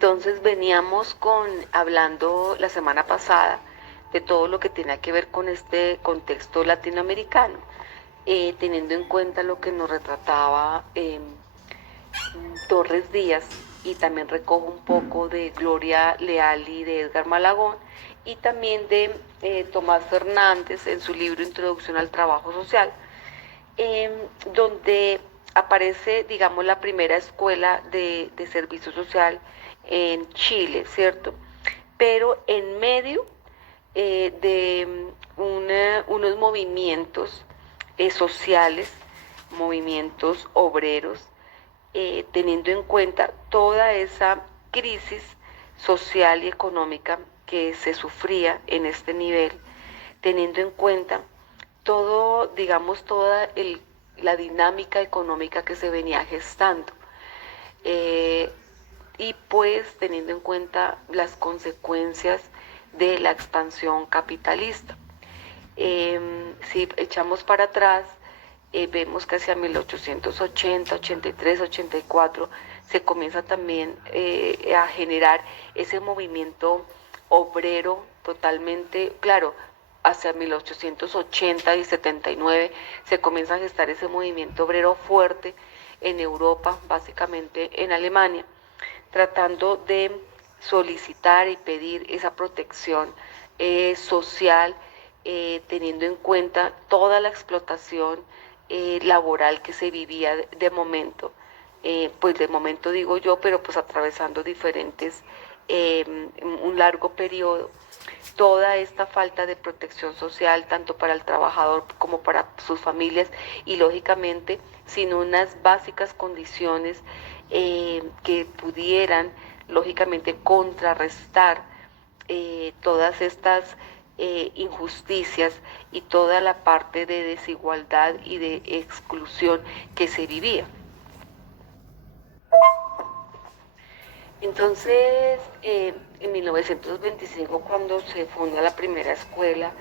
Entonces veníamos hablando la semana pasada de todo lo que tenía que ver con este contexto latinoamericano, teniendo en cuenta lo que nos retrataba Torres Díaz, y también recojo un poco de Gloria Leal y de Edgar Malagón, y también de Tomás Fernández en su libro Introducción al Trabajo Social, donde aparece, digamos, la primera escuela de servicio social en Chile, ¿cierto? Pero en medio de unos movimientos sociales, movimientos obreros, teniendo en cuenta toda esa crisis social y económica que se sufría en este nivel, teniendo en cuenta todo, digamos, la dinámica económica que se venía gestando. Eh, y pues teniendo en cuenta las consecuencias de la expansión capitalista. Si echamos para atrás, vemos que hacia 1880, 83, 84 se comienza también a generar ese movimiento obrero totalmente, claro, hacia 1880 y 79 se comienza a gestar ese movimiento obrero fuerte en Europa, básicamente en Alemania, tratando de solicitar y pedir esa protección social, teniendo en cuenta toda la explotación laboral que se vivía de momento. Pues de momento digo yo, pero pues atravesando diferentes, un largo periodo, toda esta falta de protección social, tanto para el trabajador como para sus familias, y lógicamente sin unas básicas condiciones que pudieran lógicamente contrarrestar todas estas injusticias y toda la parte de desigualdad y de exclusión que se vivía. Entonces, en 1925, cuando se funda la primera escuela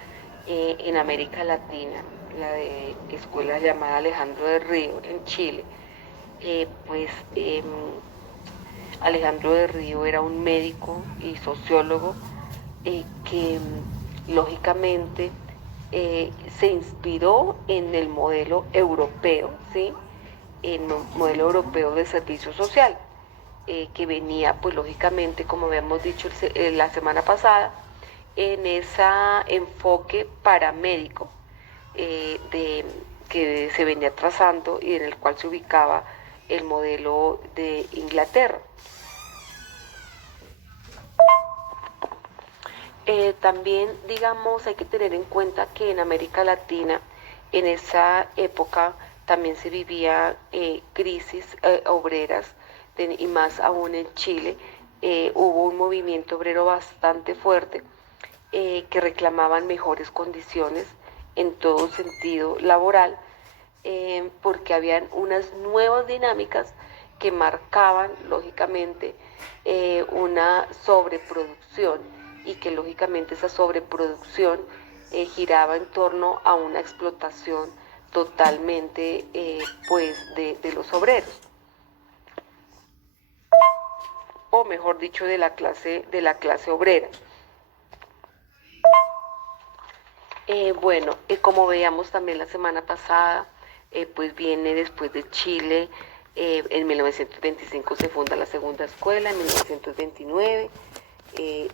en América Latina, la de escuela llamada Alejandro de Río en Chile, pues Alejandro de Río era un médico y sociólogo que lógicamente se inspiró en el modelo europeo, ¿sí? En el modelo europeo de servicio social, que venía, pues lógicamente, como habíamos dicho la semana pasada, en ese enfoque paramédico que se venía trazando y en el cual se ubicaba el modelo de Inglaterra. También, digamos, hay que tener en cuenta que en América Latina, en esa época, también se vivía crisis obreras, y más aún en Chile, hubo un movimiento obrero bastante fuerte que reclamaban mejores condiciones en todo sentido laboral, porque habían unas nuevas dinámicas que marcaban lógicamente una sobreproducción, y que lógicamente esa sobreproducción giraba en torno a una explotación totalmente pues de los obreros, o mejor dicho de la clase obrera. Bueno, como veíamos también la semana pasada, pues viene después de Chile. En 1925 se funda la segunda escuela, en 1929,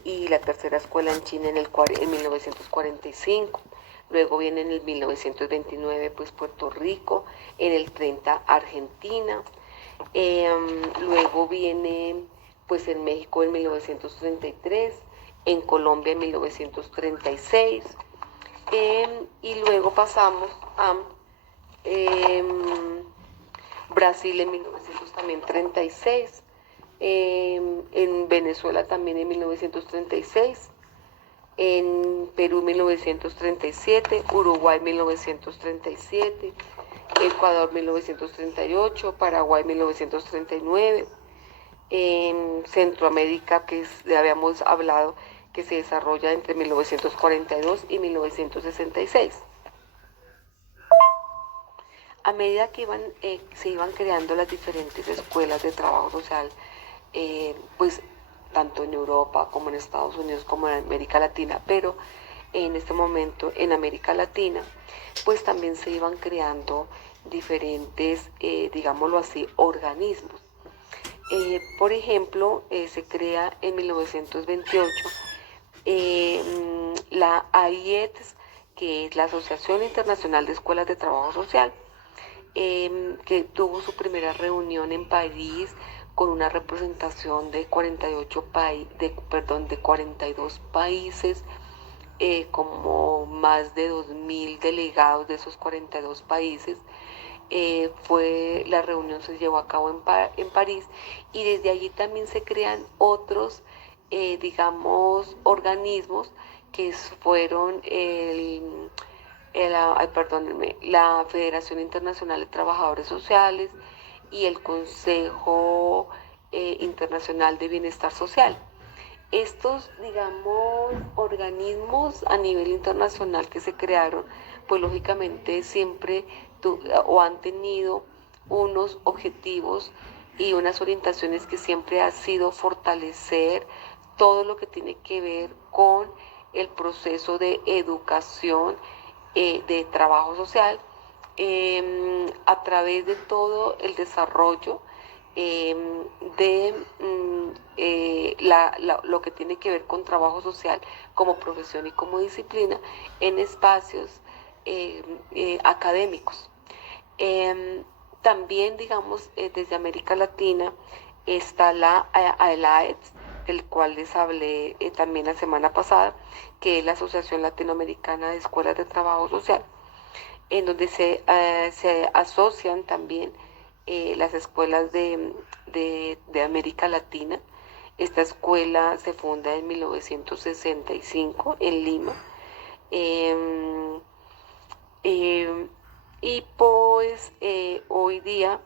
y la tercera escuela en China en 1945. Luego viene en el 1929 pues Puerto Rico, en el 30 Argentina. Luego viene pues en México en 1933, en Colombia en 1936. Y luego pasamos a eh, Brasil en 1936, en Venezuela también en 1936, en Perú 1937, Uruguay 1937, Ecuador 1938, Paraguay 1939, en Centroamérica, que ya habíamos hablado, que se desarrolla entre 1942 y 1966. A medida que se iban creando las diferentes escuelas de trabajo social, pues tanto en Europa como en Estados Unidos como en América Latina, pero en este momento en América Latina, pues también se iban creando diferentes, digámoslo así, organismos. Por ejemplo, se crea en 1928 la AIETS, que es la Asociación Internacional de Escuelas de Trabajo Social, que tuvo su primera reunión en París con una representación de 42 países, como más de 2000 delegados de esos 42 países. La reunión se llevó a cabo en París, y desde allí también se crean otros, digamos, organismos que fueron la Federación Internacional de Trabajadores Sociales y el Consejo Internacional de Bienestar Social. Estos, digamos, organismos a nivel internacional que se crearon, pues lógicamente siempre o han tenido unos objetivos y unas orientaciones que siempre ha sido fortalecer todo lo que tiene que ver con el proceso de educación, de trabajo social, a través de todo el desarrollo eh, de lo que tiene que ver con trabajo social como profesión y como disciplina en espacios académicos. También, digamos, desde América Latina está la AELAETS, del cual les hablé también la semana pasada, que es la Asociación Latinoamericana de Escuelas de Trabajo Social, en donde se asocian también las escuelas de América Latina. Esta escuela se funda en 1965 en Lima. Eh, eh, y pues hoy día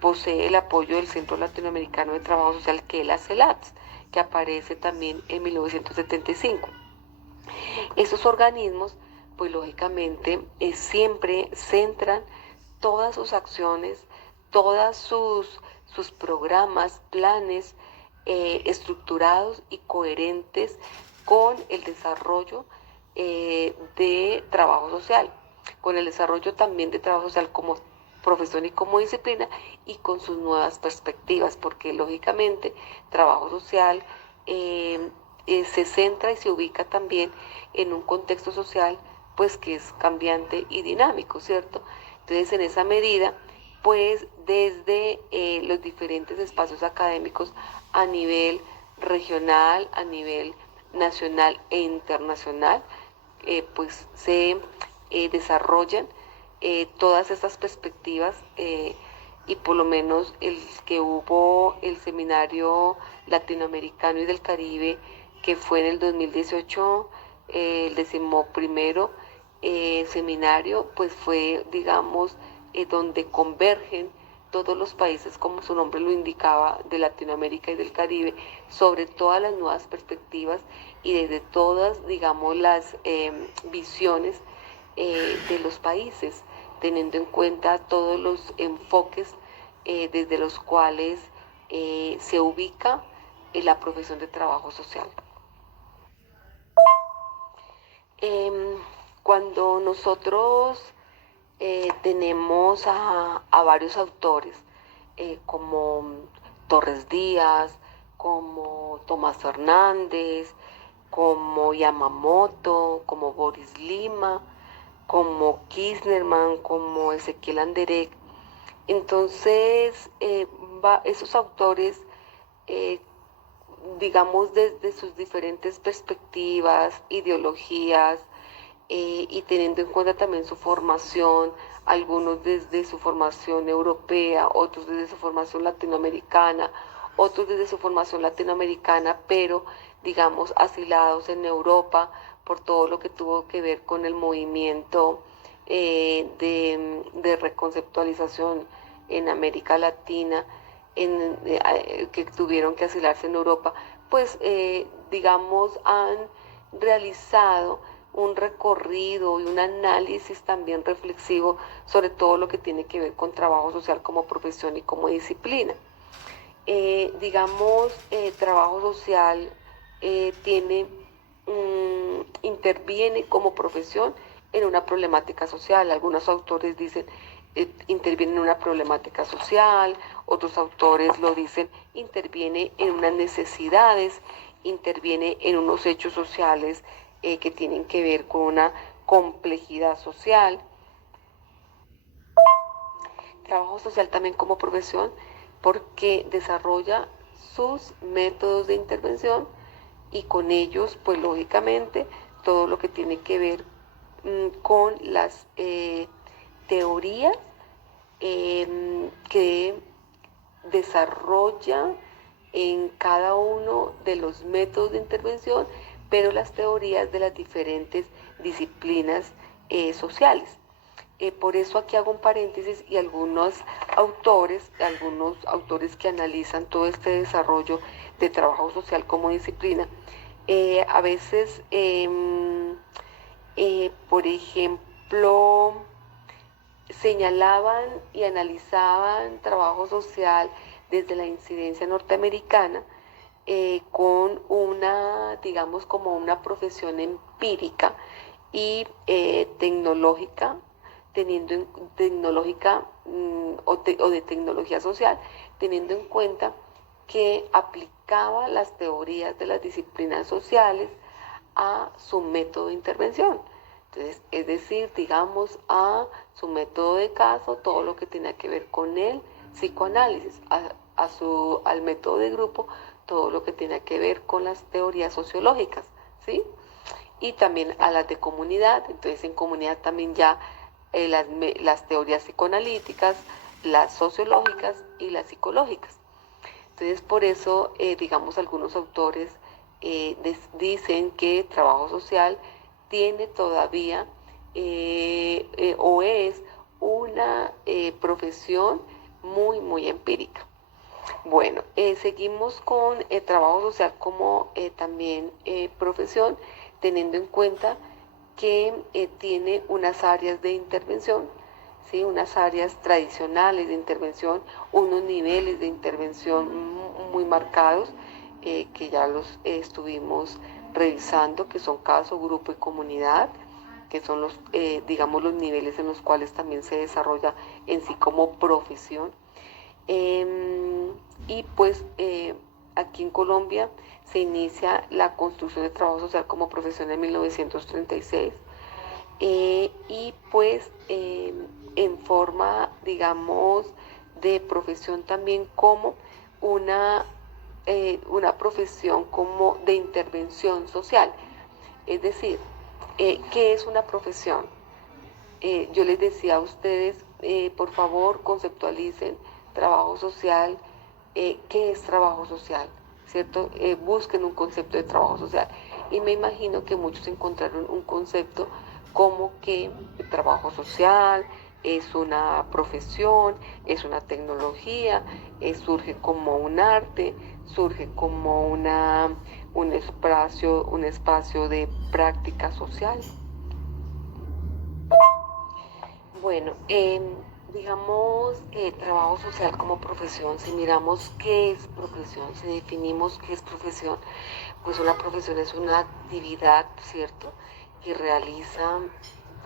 posee el apoyo del Centro Latinoamericano de Trabajo Social, que es la CELATS, que aparece también en 1975. Esos organismos, pues lógicamente, siempre centran todas sus acciones, todas sus programas, planes estructurados y coherentes con el desarrollo de trabajo social, con el desarrollo también de trabajo social como profesión y como disciplina, y con sus nuevas perspectivas, porque lógicamente trabajo social se centra y se ubica también en un contexto social pues que es cambiante y dinámico, ¿cierto? Entonces, en esa medida, pues desde los diferentes espacios académicos a nivel regional, a nivel nacional e internacional, pues se desarrollan todas estas perspectivas, y por lo menos el que hubo el seminario latinoamericano y del Caribe, que fue en el 2018, el 11º seminario, pues fue, digamos, donde convergen todos los países, como su nombre lo indicaba, de Latinoamérica y del Caribe, sobre todas las nuevas perspectivas y desde todas, digamos, las visiones de los países, teniendo en cuenta todos los enfoques desde los cuales se ubica la profesión de trabajo social. Eh, Cuando nosotros tenemos a varios autores, como Torres Díaz, como Tomás Hernández, como Yamamoto, como Boris Lima, como Kirchnerman, como Ezequiel Anderek. Entonces, esos autores, eh, digamos, desde sus diferentes perspectivas, ideologías, y teniendo en cuenta también su formación, algunos desde su formación europea, otros desde su formación latinoamericana, otros desde su formación latinoamericana, pero digamos asilados en Europa por todo lo que tuvo que ver con el movimiento de reconceptualización en América Latina, que tuvieron que asilarse en Europa, pues digamos han realizado un recorrido y un análisis también reflexivo sobre todo lo que tiene que ver con trabajo social como profesión y como disciplina. Trabajo social tiene, interviene como profesión en una problemática social. Algunos autores dicen interviene en una problemática social, otros autores lo dicen interviene en unas necesidades, interviene en unos hechos sociales que tienen que ver con una complejidad social. Trabajo social también como profesión porque desarrolla sus métodos de intervención y con ellos, pues lógicamente, todo lo que tiene que ver con las teorías que desarrolla en cada uno de los métodos de intervención, pero las teorías de las diferentes disciplinas sociales. Por eso aquí hago un paréntesis y algunos autores que analizan todo este desarrollo de trabajo social como disciplina, a veces, por ejemplo, señalaban y analizaban trabajo social desde la incidencia norteamericana con una, digamos, como una profesión empírica y tecnológica, tecnológica o de tecnología social, teniendo en cuenta que aplicaba las teorías de las disciplinas sociales a su método de intervención. Entonces, es decir, digamos, a su método de caso, todo lo que tenía que ver con el psicoanálisis, al método de grupo, todo lo que tenía que ver con las teorías sociológicas, ¿sí? Y también a las de comunidad. Entonces, en comunidad también ya las teorías psicoanalíticas, las sociológicas y las psicológicas. Entonces, por eso, digamos, algunos autores dicen que trabajo social tiene todavía o es una profesión muy, muy empírica. Bueno, seguimos con el trabajo social como también profesión, teniendo en cuenta que tiene unas áreas de intervención, ¿sí? Unas áreas tradicionales de intervención, unos niveles de intervención muy marcados, que ya los estuvimos revisando, que son caso, grupo y comunidad, que son digamos, los niveles en los cuales también se desarrolla en sí como profesión. Y pues aquí en Colombia se inicia la construcción de trabajo social como profesión en 1936 y pues en forma, digamos, de profesión también como una profesión como de intervención social. Es decir, ¿qué es una profesión? Yo les decía a ustedes, por favor, conceptualicen trabajo social, qué es trabajo social, ¿cierto? Busquen un concepto de trabajo social. Y me imagino que muchos encontraron un concepto como que el trabajo social es una profesión, es una tecnología, surge como un arte, surge como un espacio de práctica social. Bueno, digamos, trabajo social como profesión, si miramos qué es profesión, si definimos qué es profesión, pues una profesión es una actividad, ¿cierto?, que realiza,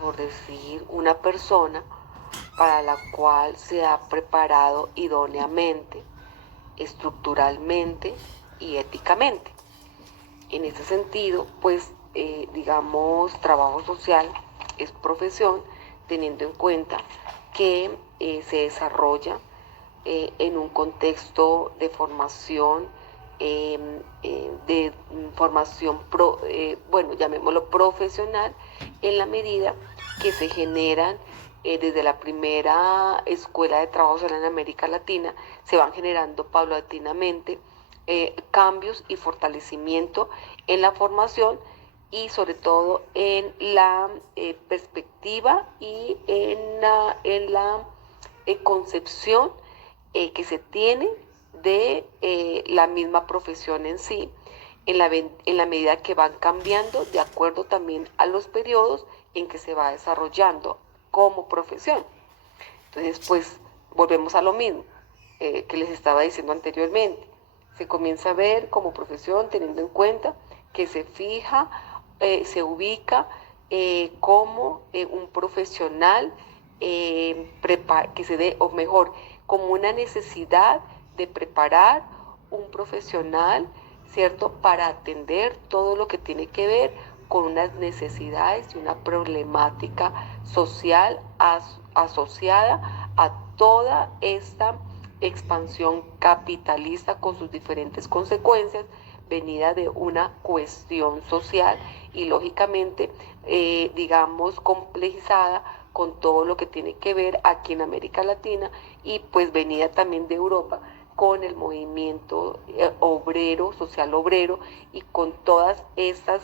por decir, una persona para la cual se ha preparado idóneamente, estructuralmente y éticamente. En ese sentido, pues, digamos, trabajo social es profesión, teniendo en cuenta que se desarrolla en un contexto de formación, bueno, llamémoslo profesional, en la medida que se generan desde la primera escuela de trabajo social en América Latina, se van generando paulatinamente cambios y fortalecimiento en la formación y sobre todo en la perspectiva y en la concepción que se tiene de la misma profesión en sí, en la medida que van cambiando de acuerdo también a los periodos en que se va desarrollando como profesión. Entonces, pues, volvemos a lo mismo. que les estaba diciendo anteriormente. Se comienza a ver como profesión teniendo en cuenta que se fija, se ubica como un profesional que se dé, o mejor, como una necesidad de preparar un profesional, ¿cierto? Para atender todo lo que tiene que ver con unas necesidades y una problemática social asociada a toda esta expansión capitalista con sus diferentes consecuencias, venida de una cuestión social y lógicamente, digamos, complejizada con todo lo que tiene que ver aquí en América Latina y pues venida también de Europa con el movimiento obrero, social obrero y con todas estas,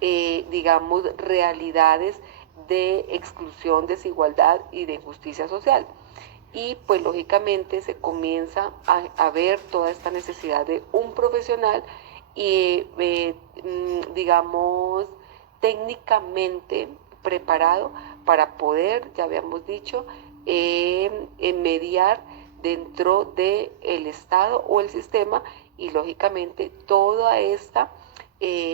digamos, realidades de exclusión, desigualdad y de injusticia social. Y pues lógicamente se comienza a ver toda esta necesidad de un profesional y digamos técnicamente preparado para poder, ya habíamos dicho, mediar dentro del Estado o el sistema y lógicamente todo este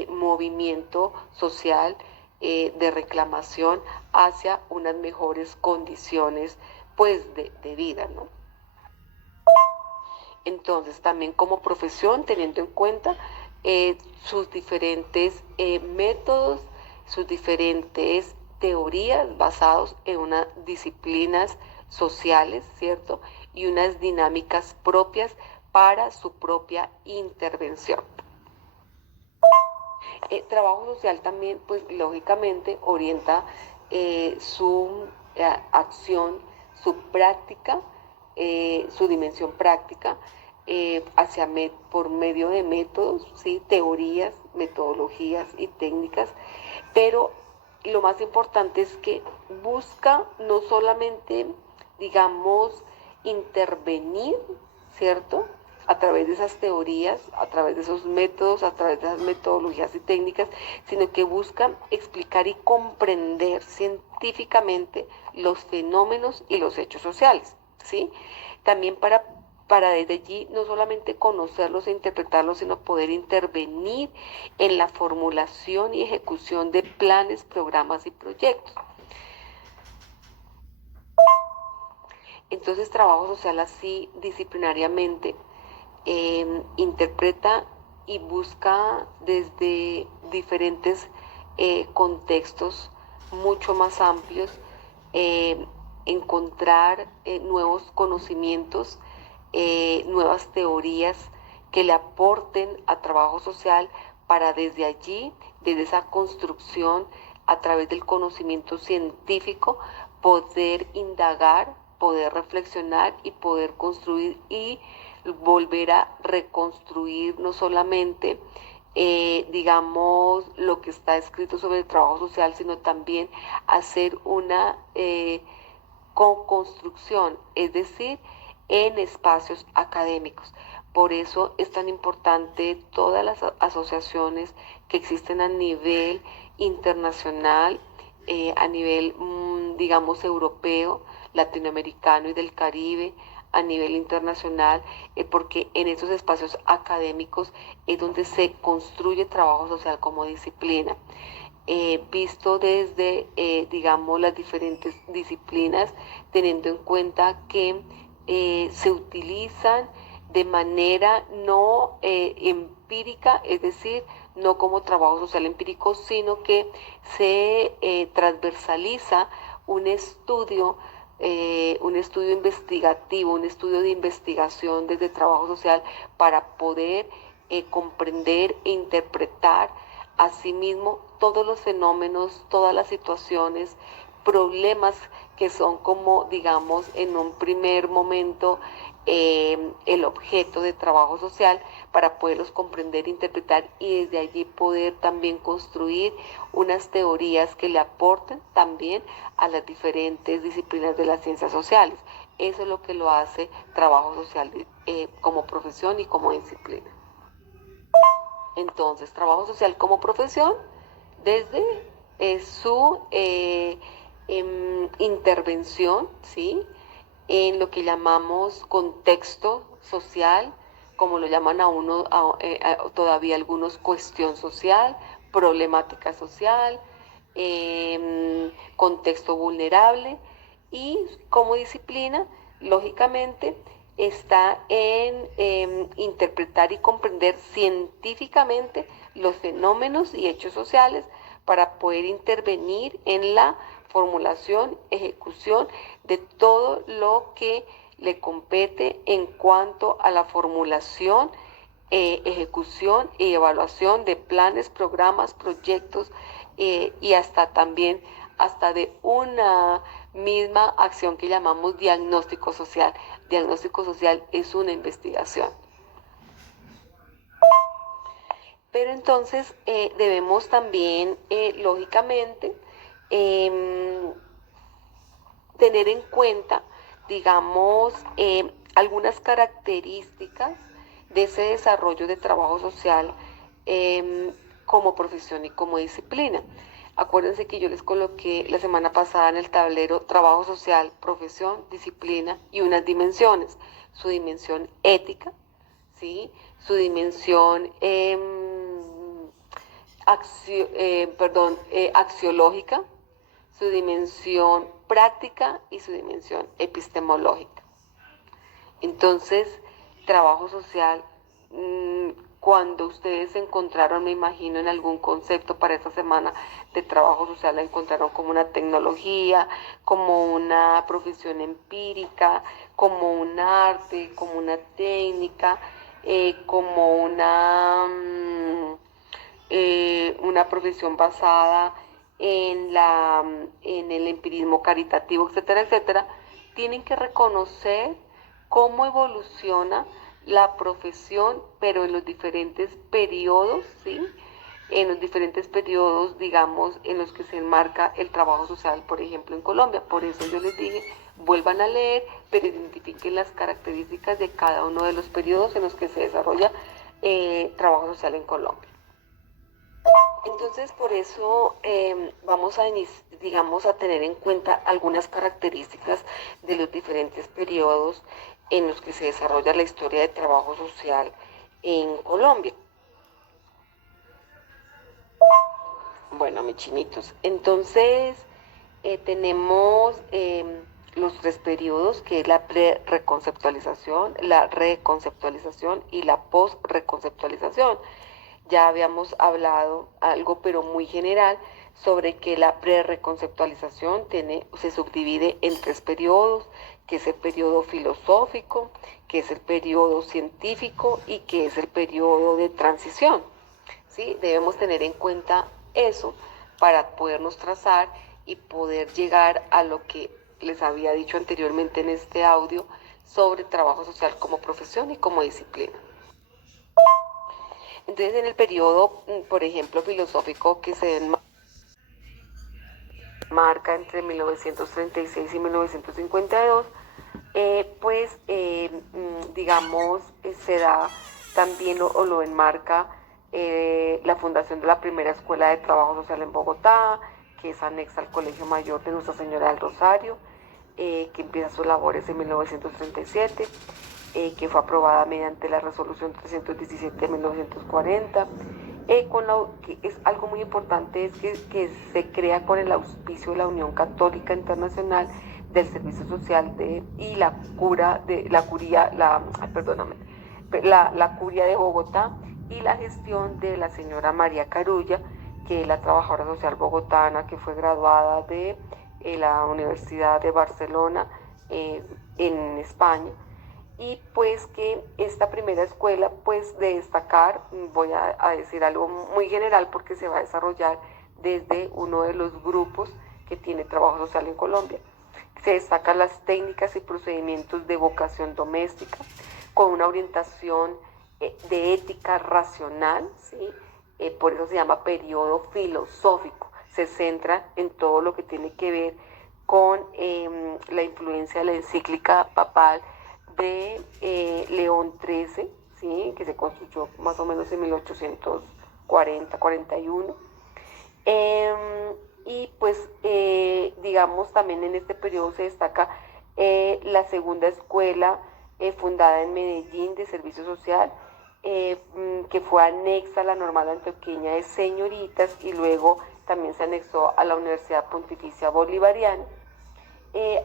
movimiento social de reclamación hacia unas mejores condiciones pues de vida, ¿no? Entonces, también como profesión, teniendo en cuenta sus diferentes métodos, sus diferentes teorías basados en unas disciplinas sociales, ¿cierto? Y unas dinámicas propias para su propia intervención. Trabajo social también, pues lógicamente, orienta su acción, su práctica, su dimensión práctica por medio de métodos, ¿sí? Teorías, metodologías y técnicas, pero lo más importante es que busca no solamente, digamos, intervenir, ¿cierto? A través de esas teorías, a través de esos métodos, a través de esas metodologías y técnicas, sino que buscan explicar y comprender científicamente los fenómenos y los hechos sociales, ¿sí? También para desde allí no solamente conocerlos e interpretarlos, sino poder intervenir en la formulación y ejecución de planes, programas y proyectos. Entonces, trabajo social así disciplinariamente interpreta y busca desde diferentes contextos mucho más amplios eh, encontrar nuevos conocimientos, nuevas teorías que le aporten a trabajo social para desde allí, desde esa construcción a través del conocimiento científico, poder indagar, poder reflexionar y poder construir y volver a reconstruir no solamente digamos lo que está escrito sobre el trabajo social, sino también hacer una co-construcción, es decir, en espacios académicos. Por eso es tan importante todas las asociaciones que existen a nivel internacional, a nivel, digamos, europeo, latinoamericano y del Caribe, a nivel internacional, porque en esos espacios académicos es donde se construye trabajo social como disciplina. Visto desde, digamos, las diferentes disciplinas, teniendo en cuenta que se utilizan de manera no empírica, es decir, no como trabajo social empírico, sino que se transversaliza un estudio investigativo, un estudio de investigación desde trabajo social para poder comprender e interpretar asimismo todos los fenómenos, todas las situaciones, problemas que son como, digamos, en un primer momento el objeto de trabajo social para poderlos comprender, interpretar y desde allí poder también construir unas teorías que le aporten también a las diferentes disciplinas de las ciencias sociales. Eso es lo que lo hace trabajo social como profesión y como disciplina. Entonces, trabajo social como profesión desde su intervención, ¿sí? en lo que llamamos contexto social, como lo llaman a uno todavía algunos, cuestión social, problemática social, contexto vulnerable, y como disciplina, lógicamente, está en interpretar y comprender científicamente los fenómenos y hechos sociales para poder intervenir en la formulación, ejecución de todo lo que le compete en cuanto a la formulación, ejecución y evaluación de planes, programas, proyectos, y hasta también hasta de una misma acción que llamamos diagnóstico social. Diagnóstico social es una investigación. Pero entonces debemos también, lógicamente, eh, tener en cuenta, digamos, algunas características de ese desarrollo de trabajo social, como profesión y como disciplina. Acuérdense que yo les coloqué la semana pasada en el tablero trabajo social, profesión, disciplina y unas dimensiones. Su dimensión ética, ¿sí? Su dimensión axiológica, su dimensión práctica y su dimensión epistemológica. Entonces, trabajo social, cuando ustedes se encontraron, me imagino, en algún concepto para esta semana de trabajo social, la encontraron como una tecnología, como una profesión empírica, como un arte, como una técnica, como una profesión basada en el empirismo caritativo, etcétera, etcétera. Tienen que reconocer cómo evoluciona la profesión, pero en los diferentes periodos, ¿sí? En los diferentes periodos, digamos, en los que se enmarca el trabajo social, por ejemplo, en Colombia. Por eso yo les dije, vuelvan a leer, pero identifiquen las características de cada uno de los periodos en los que se desarrolla trabajo social en Colombia. Entonces, por eso vamos a, digamos, a tener en cuenta algunas características de los diferentes periodos en los que se desarrolla la historia de trabajo social en Colombia. Bueno, mis chinitos, entonces tenemos los tres periodos, que es la pre-reconceptualización, la reconceptualización y la post-reconceptualización. Ya habíamos hablado algo, pero muy general, sobre que la pre-reconceptualización se subdivide en tres periodos, que es el periodo filosófico, que es el periodo científico y que es el periodo de transición. ¿Sí? Debemos tener en cuenta eso para podernos trazar y poder llegar a lo que les había dicho anteriormente en este audio sobre trabajo social como profesión y como disciplina. Entonces, en el periodo, por ejemplo, filosófico, que se enmarca entre 1936 y 1952, digamos, se da también o lo enmarca la fundación de la primera escuela de trabajo social en Bogotá, que es anexa al Colegio Mayor de Nuestra Señora del Rosario, que empieza sus labores en 1937, que fue aprobada mediante la resolución 317 de 1940. Que es algo muy importante, es que se crea con el auspicio de la Unión Católica Internacional del Servicio Social y la cura de la curia, la curia de Bogotá, y la gestión de la señora María Carulla, que es la trabajadora social bogotana que fue graduada de la Universidad de Barcelona, en España. Y pues que esta primera escuela, pues de destacar, voy a decir algo muy general porque se va a desarrollar desde uno de los grupos que tiene trabajo social en Colombia. Se destacan las técnicas y procedimientos de vocación doméstica con una orientación de ética racional, ¿sí? Por eso se llama periodo filosófico. Se centra en todo lo que tiene que ver con la influencia de la encíclica papal de León XIII, ¿sí? Que se construyó más o menos en 1840-41. Y pues, digamos, también en este periodo se destaca La segunda escuela fundada en Medellín de servicio social, que fue anexa a la normal antioqueña de señoritas y luego también se anexó a la Universidad Pontificia Bolivariana.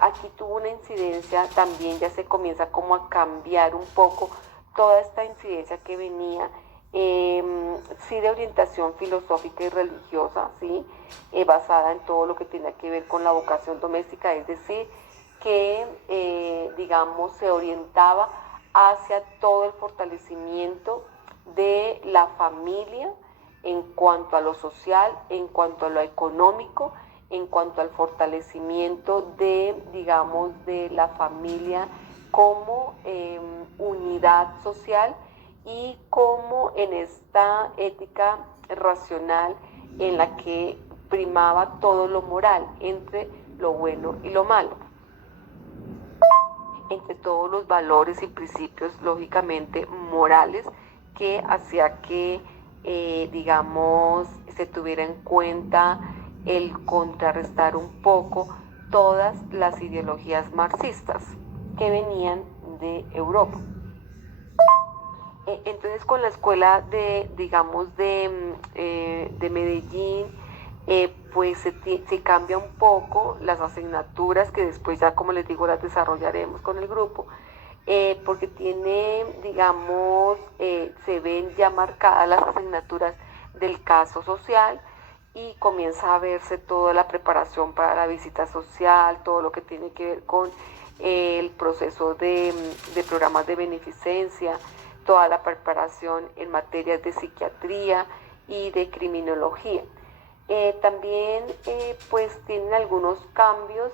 Aquí tuvo una incidencia, también ya se comienza como a cambiar un poco toda esta incidencia que venía, sí de orientación filosófica y religiosa, sí, basada en todo lo que tenía que ver con la vocación doméstica, es decir, que digamos se orientaba hacia todo el fortalecimiento de la familia en cuanto a lo social, en cuanto a lo económico, en cuanto al fortalecimiento de, digamos, de la familia como unidad social y como en esta ética racional en la que primaba todo lo moral entre lo bueno y lo malo, entre todos los valores y principios lógicamente morales que hacía que digamos se tuviera en cuenta el contrarrestar un poco todas las ideologías marxistas que venían de Europa. Entonces con la escuela de, digamos, de Medellín, pues se cambia un poco las asignaturas que después ya, como les digo, las desarrollaremos con el grupo, porque tiene, digamos, se ven ya marcadas las asignaturas del caso social y comienza a verse toda la preparación para la visita social, todo lo que tiene que ver con el proceso de programas de beneficencia, toda la preparación en materias de psiquiatría y de criminología. También pues tienen algunos cambios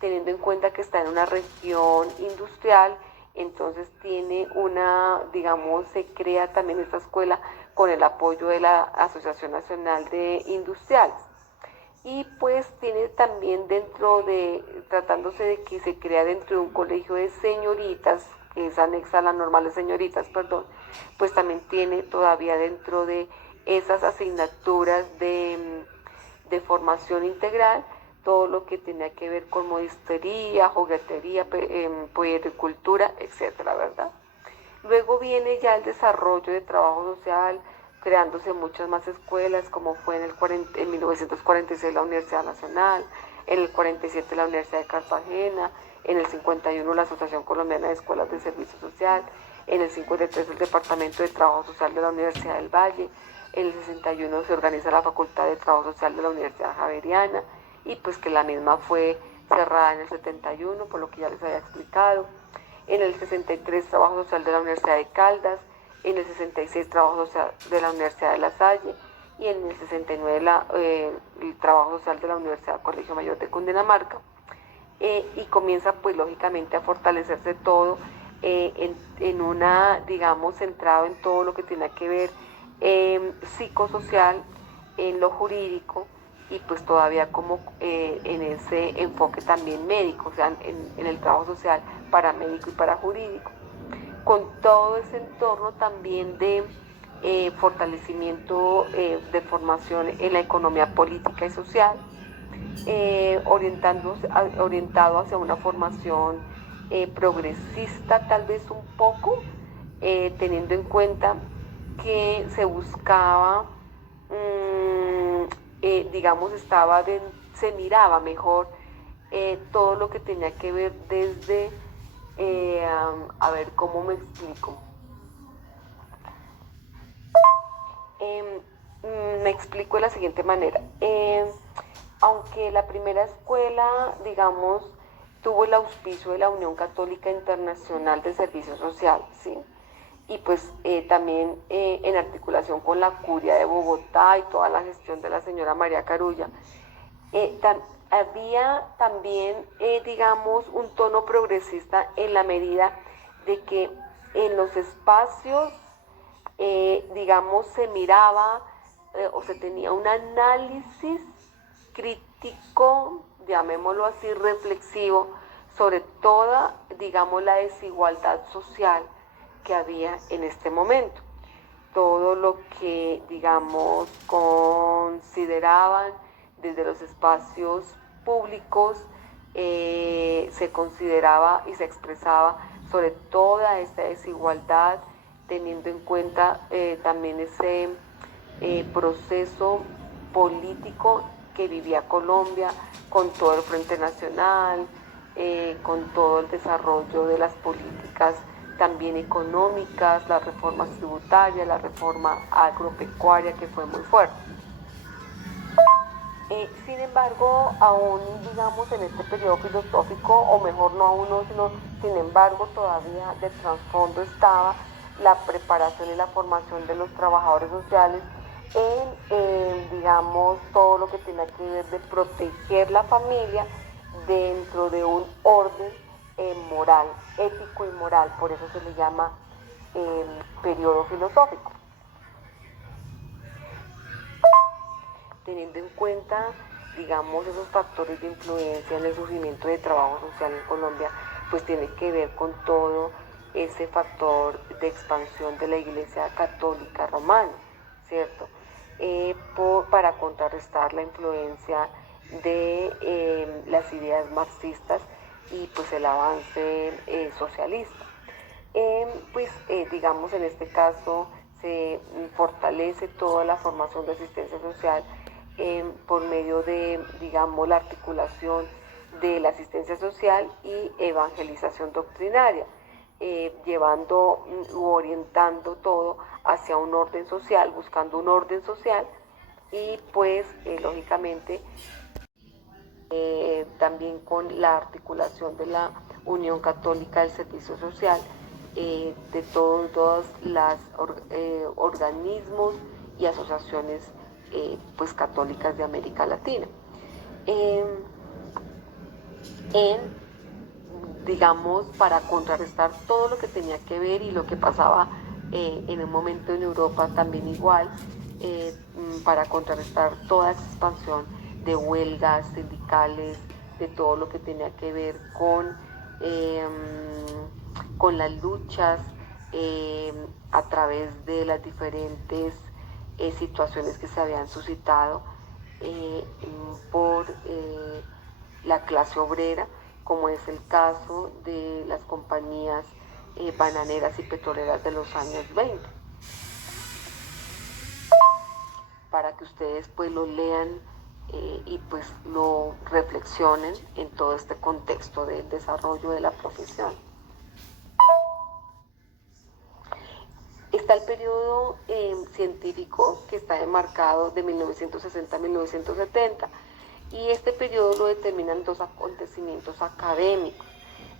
teniendo en cuenta que está en una región industrial, entonces tiene una, digamos, se crea también esta escuela con el apoyo de la Asociación Nacional de Industriales. Y pues tiene también dentro de, tratándose de que se crea dentro de un colegio de señoritas, que es anexa a la normal de señoritas, perdón, pues también tiene todavía dentro de esas asignaturas de formación integral todo lo que tenía que ver con modistería, juguetería, puericultura, etcétera, ¿verdad? Luego viene ya el desarrollo de trabajo social, creándose muchas más escuelas, como fue en 1946 la Universidad Nacional, en el 47 la Universidad de Cartagena, en el 51 la Asociación Colombiana de Escuelas de Servicio Social, en el 53 el Departamento de Trabajo Social de la Universidad del Valle, en el 61 se organiza la Facultad de Trabajo Social de la Universidad Javeriana, y pues que la misma fue cerrada en el 71, por lo que ya les había explicado. En el 63 Trabajo Social de la Universidad de Caldas, en el 66 Trabajo Social de la Universidad de La Salle y en el 69 el Trabajo Social de la Universidad Colegio Mayor de Cundinamarca. Y comienza pues lógicamente a fortalecerse todo en una, digamos, centrado en todo lo que tiene que ver psicosocial, en lo jurídico y pues todavía como en ese enfoque también médico, o sea, en el trabajo social paramédico y parajurídico, con todo ese entorno también de fortalecimiento de formación en la economía política y social, orientado hacia una formación progresista tal vez un poco, teniendo en cuenta que se buscaba, digamos, se miraba mejor todo lo que tenía que ver desde, a ver, ¿cómo me explico? Eh, Me explico de la siguiente manera. Aunque la primera escuela, digamos, tuvo el auspicio de la Unión Católica Internacional de Servicio Social, ¿sí? Y pues también en articulación con la Curia de Bogotá y toda la gestión de la señora María Carulla, había también, digamos, un tono progresista en la medida de que en los espacios, digamos, se miraba o se tenía un análisis crítico, llamémoslo así, reflexivo, sobre toda, digamos, la desigualdad social que había en este momento. Todo lo que, digamos, consideraban desde los espacios públicos se consideraba y se expresaba sobre toda esta desigualdad, teniendo en cuenta también ese proceso político que vivía Colombia con todo el Frente Nacional, con todo el desarrollo de las políticas también económicas, las reformas tributarias, la reforma agropecuaria que fue muy fuerte. Sin embargo, aún digamos en este periodo filosófico, o mejor no aún no, sino sin embargo todavía de trasfondo estaba la preparación y la formación de los trabajadores sociales en, digamos, todo lo que tiene que ver de proteger la familia dentro de un orden moral, ético y moral, por eso se le llama periodo filosófico. Teniendo en cuenta, digamos, esos factores de influencia en el surgimiento de trabajo social en Colombia, pues tiene que ver con todo ese factor de expansión de la Iglesia Católica Romana, ¿cierto? Para contrarrestar la influencia de las ideas marxistas y pues el avance socialista. Digamos en este caso se fortalece toda la formación de asistencia social por medio de, digamos, la articulación de la asistencia social y evangelización doctrinaria, llevando u orientando todo hacia un orden social, buscando un orden social y pues lógicamente también con la articulación de la Unión Católica del Servicio Social, de todos los organismos y asociaciones pues católicas de América Latina. Digamos, para contrarrestar todo lo que tenía que ver y lo que pasaba en un momento en Europa también igual, para contrarrestar toda esa expansión de huelgas sindicales, de todo lo que tenía que ver con las luchas a través de las diferentes situaciones que se habían suscitado por la clase obrera, como es el caso de las compañías bananeras y petroleras de los años 20. Para que ustedes pues lo lean y pues lo reflexionen en todo este contexto del desarrollo de la profesión. Está el periodo científico que está enmarcado de 1960 a 1970 y este periodo lo determinan dos acontecimientos académicos,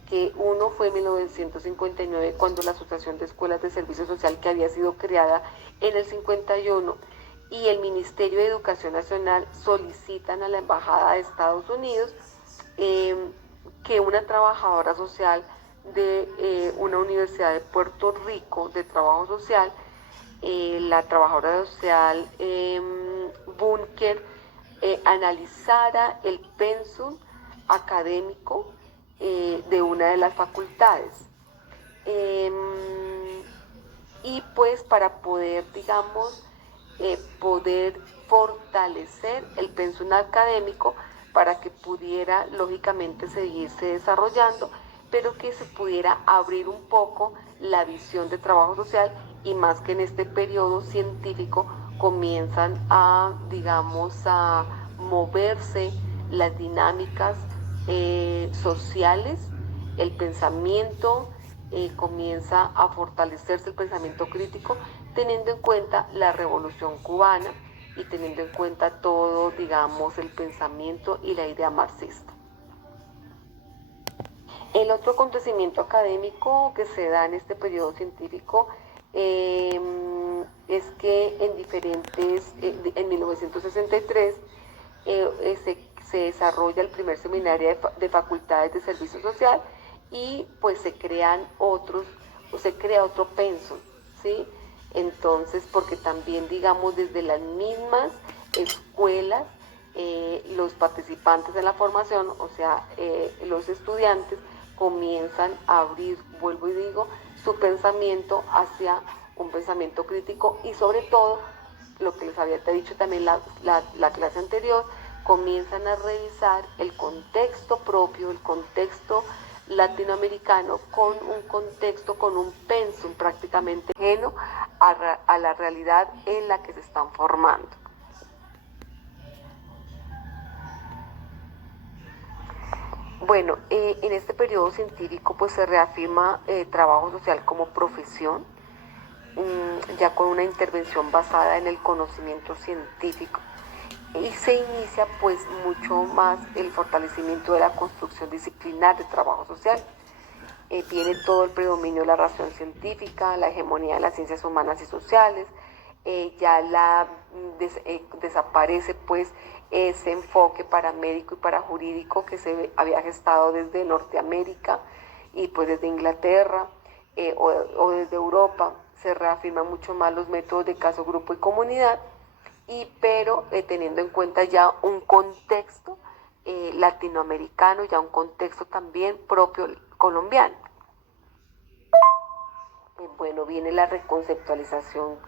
que uno fue en 1959 cuando la Asociación de Escuelas de Servicio Social, que había sido creada en el 51, y el Ministerio de Educación Nacional solicitan a la Embajada de Estados Unidos que una trabajadora social de una universidad de Puerto Rico de trabajo social, la trabajadora social Bunker, analizara el pensum académico de una de las facultades. Y pues para poder, digamos, poder fortalecer el pensum académico para que pudiera lógicamente seguirse desarrollando, pero que se pudiera abrir un poco la visión de trabajo social y más que en este periodo científico comienzan a, digamos, a moverse las dinámicas sociales, el pensamiento comienza a fortalecerse el pensamiento crítico, teniendo en cuenta la Revolución Cubana y teniendo en cuenta todo, digamos, el pensamiento y la idea marxista. El otro acontecimiento académico que se da en este periodo científico es que en 1963 se desarrolla el primer seminario de facultades de servicio social y pues se crea otro pensum, ¿sí? Entonces, porque también, digamos, desde las mismas escuelas, los participantes en la formación, o sea, los estudiantes, comienzan a abrir, vuelvo y digo, su pensamiento hacia un pensamiento crítico y sobre todo, lo que les había dicho también la clase anterior, comienzan a revisar el contexto propio, el contexto latinoamericano con un contexto, con un pensum prácticamente ajeno a la realidad en la que se están formando. Bueno, en este periodo científico pues se reafirma trabajo social como profesión, ya con una intervención basada en el conocimiento científico, y se inicia pues mucho más el fortalecimiento de la construcción disciplinar de trabajo social. Viene todo el predominio de la razón científica, la hegemonía de las ciencias humanas y sociales, desaparece pues ese enfoque paramédico y parajurídico que se había gestado desde Norteamérica y pues desde Inglaterra o desde Europa. Se reafirman mucho más los métodos de caso, grupo y comunidad, pero teniendo en cuenta ya un contexto latinoamericano, ya un contexto también propio colombiano. Bueno, viene la reconceptualización,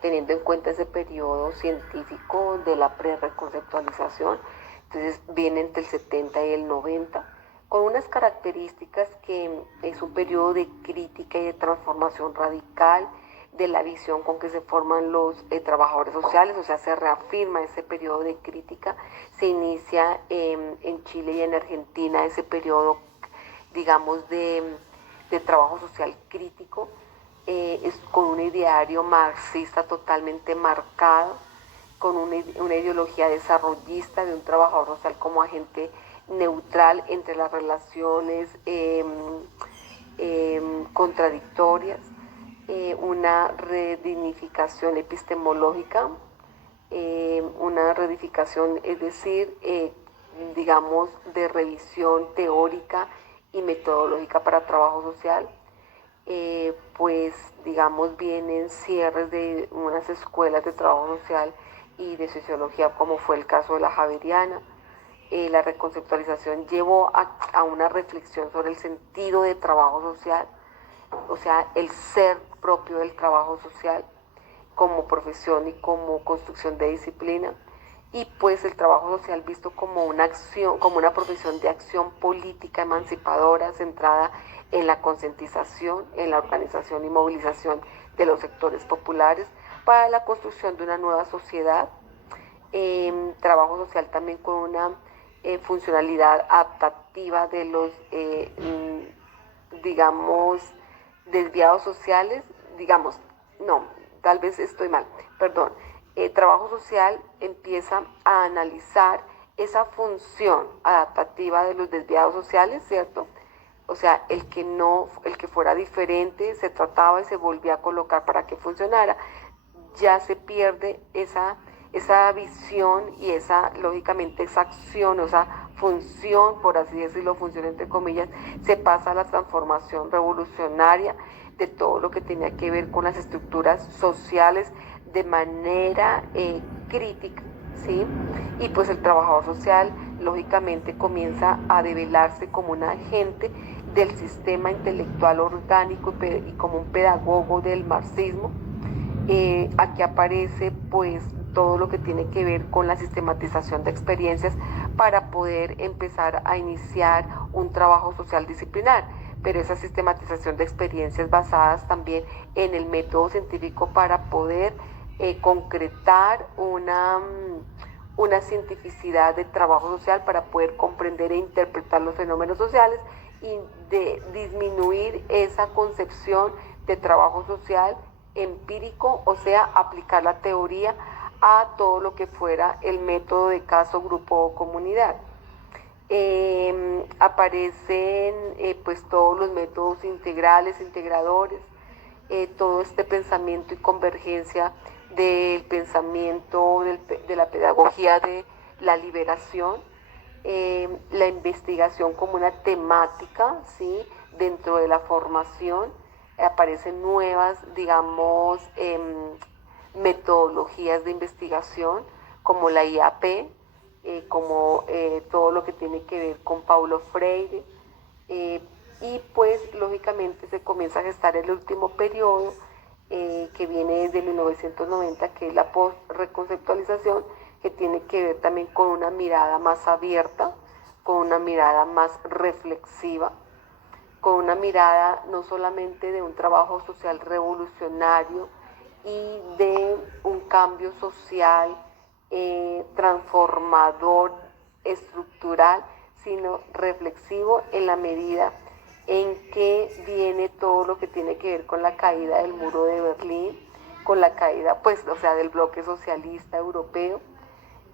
teniendo en cuenta ese periodo científico de la pre-reconceptualización. Entonces viene entre el 70 y el 90, con unas características que es un periodo de crítica y de transformación radical de la visión con que se forman los trabajadores sociales, o sea, se reafirma ese periodo de crítica. Se inicia en Chile y en Argentina ese periodo, digamos, de trabajo social crítico, es con un ideario marxista totalmente marcado, con una ideología desarrollista de un trabajador social como agente neutral entre las relaciones contradictorias, una redignificación epistemológica, una reedificación, es decir, digamos, de revisión teórica y metodológica para trabajo social. Pues digamos vienen cierres de unas escuelas de trabajo social y de sociología, como fue el caso de la Javeriana. La reconceptualización llevó a una reflexión sobre el sentido de trabajo social, o sea, el ser propio del trabajo social como profesión y como construcción de disciplina, y pues el trabajo social visto como una acción, como una profesión de acción política emancipadora centrada en la concientización, en la organización y movilización de los sectores populares para la construcción de una nueva sociedad. Trabajo social también con una funcionalidad adaptativa de los, digamos, desviados sociales, digamos, no, tal vez estoy mal, perdón. Trabajo social empieza a analizar esa función adaptativa de los desviados sociales, ¿cierto? O sea, el que fuera diferente, se trataba y se volvía a colocar para que funcionara. Ya se pierde esa visión y lógicamente, esa acción, o esa función, por así decirlo, función entre comillas, se pasa a la transformación revolucionaria de todo lo que tenía que ver con las estructuras sociales de manera crítica, ¿sí? Y pues el trabajador social, lógicamente, comienza a develarse como un agente del sistema intelectual orgánico y como un pedagogo del marxismo. Aquí aparece pues todo lo que tiene que ver con la sistematización de experiencias para poder empezar a iniciar un trabajo social disciplinar, pero esa sistematización de experiencias basadas también en el método científico para poder concretar una cientificidad del trabajo social para poder comprender e interpretar los fenómenos sociales y de disminuir esa concepción de trabajo social empírico, o sea, aplicar la teoría a todo lo que fuera el método de caso, grupo o comunidad. Aparecen pues todos los métodos integrales, integradores, todo este pensamiento y convergencia del pensamiento de la pedagogía de la liberación, la investigación como una temática, ¿sí? Dentro de la formación aparecen nuevas, digamos, metodologías de investigación como la IAP, como todo lo que tiene que ver con Paulo Freire, y pues lógicamente se comienza a gestar el último periodo que viene desde 1990, que es la post-reconceptualización, que tiene que ver también con una mirada más abierta, con una mirada más reflexiva, con una mirada no solamente de un trabajo social revolucionario y de un cambio social transformador, estructural, sino reflexivo en la medida en que viene todo lo que tiene que ver con la caída del muro de Berlín, con la caída, pues, o sea, del bloque socialista europeo,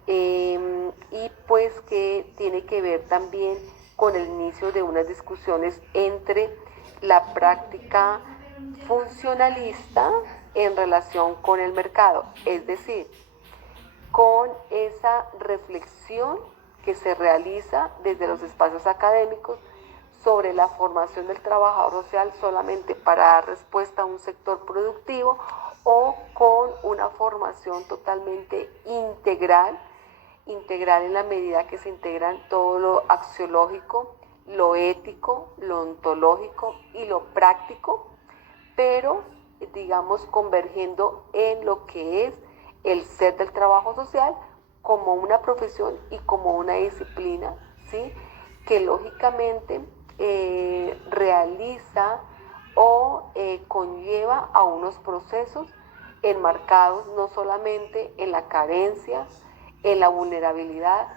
y pues que tiene que ver también con el inicio de unas discusiones entre la práctica funcionalista en relación con el mercado, es decir, con esa reflexión que se realiza desde los espacios académicos sobre la formación del trabajador social solamente para dar respuesta a un sector productivo o con una formación totalmente integral en la medida que se integran todo lo axiológico, lo ético, lo ontológico y lo práctico, pero digamos convergiendo en lo que es el ser del trabajo social como una profesión y como una disciplina, ¿sí? Que lógicamente realiza o conlleva a unos procesos enmarcados no solamente en la carencia, en la vulnerabilidad,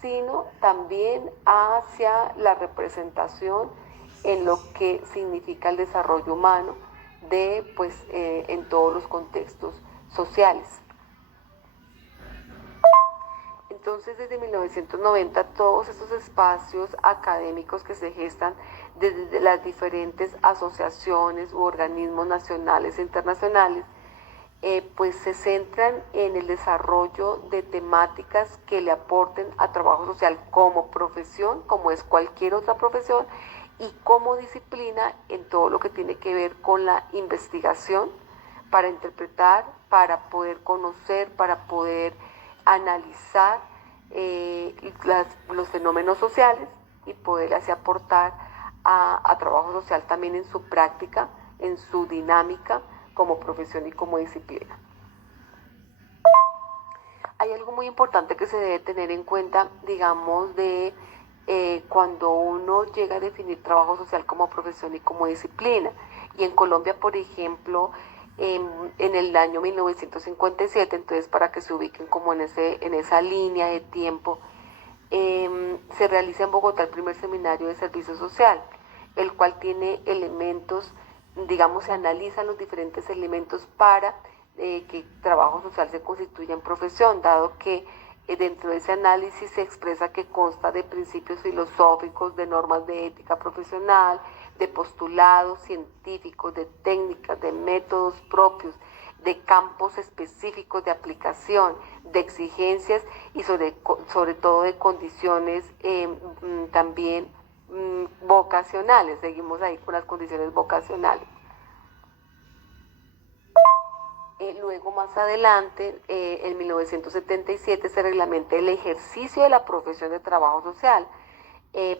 sino también hacia la representación en lo que significa el desarrollo humano en todos los contextos sociales. Entonces, desde 1990, todos estos espacios académicos que se gestan desde las diferentes asociaciones u organismos nacionales e internacionales, pues se centran en el desarrollo de temáticas que le aporten a trabajo social como profesión, como es cualquier otra profesión, y como disciplina en todo lo que tiene que ver con la investigación para interpretar, para poder conocer, para poder analizar los fenómenos sociales y poder así aportar a trabajo social también en su práctica, en su dinámica como profesión y como disciplina. Hay algo muy importante que se debe tener en cuenta, digamos, de cuando uno llega a definir trabajo social como profesión y como disciplina. Y en Colombia, por ejemplo, en el año 1957, entonces para que se ubiquen como en esa línea de tiempo, se realiza en Bogotá el primer seminario de servicio social, el cual tiene elementos, digamos, se analizan los diferentes elementos para que trabajo social se constituya en profesión, dado que dentro de ese análisis se expresa que consta de principios filosóficos, de normas de ética profesional, de postulados científicos, de técnicas, de métodos propios, de campos específicos de aplicación, de exigencias y sobre todo de condiciones también vocacionales. Seguimos ahí con las condiciones vocacionales. Luego más adelante, en 1977, se reglamenta el ejercicio de la profesión de trabajo social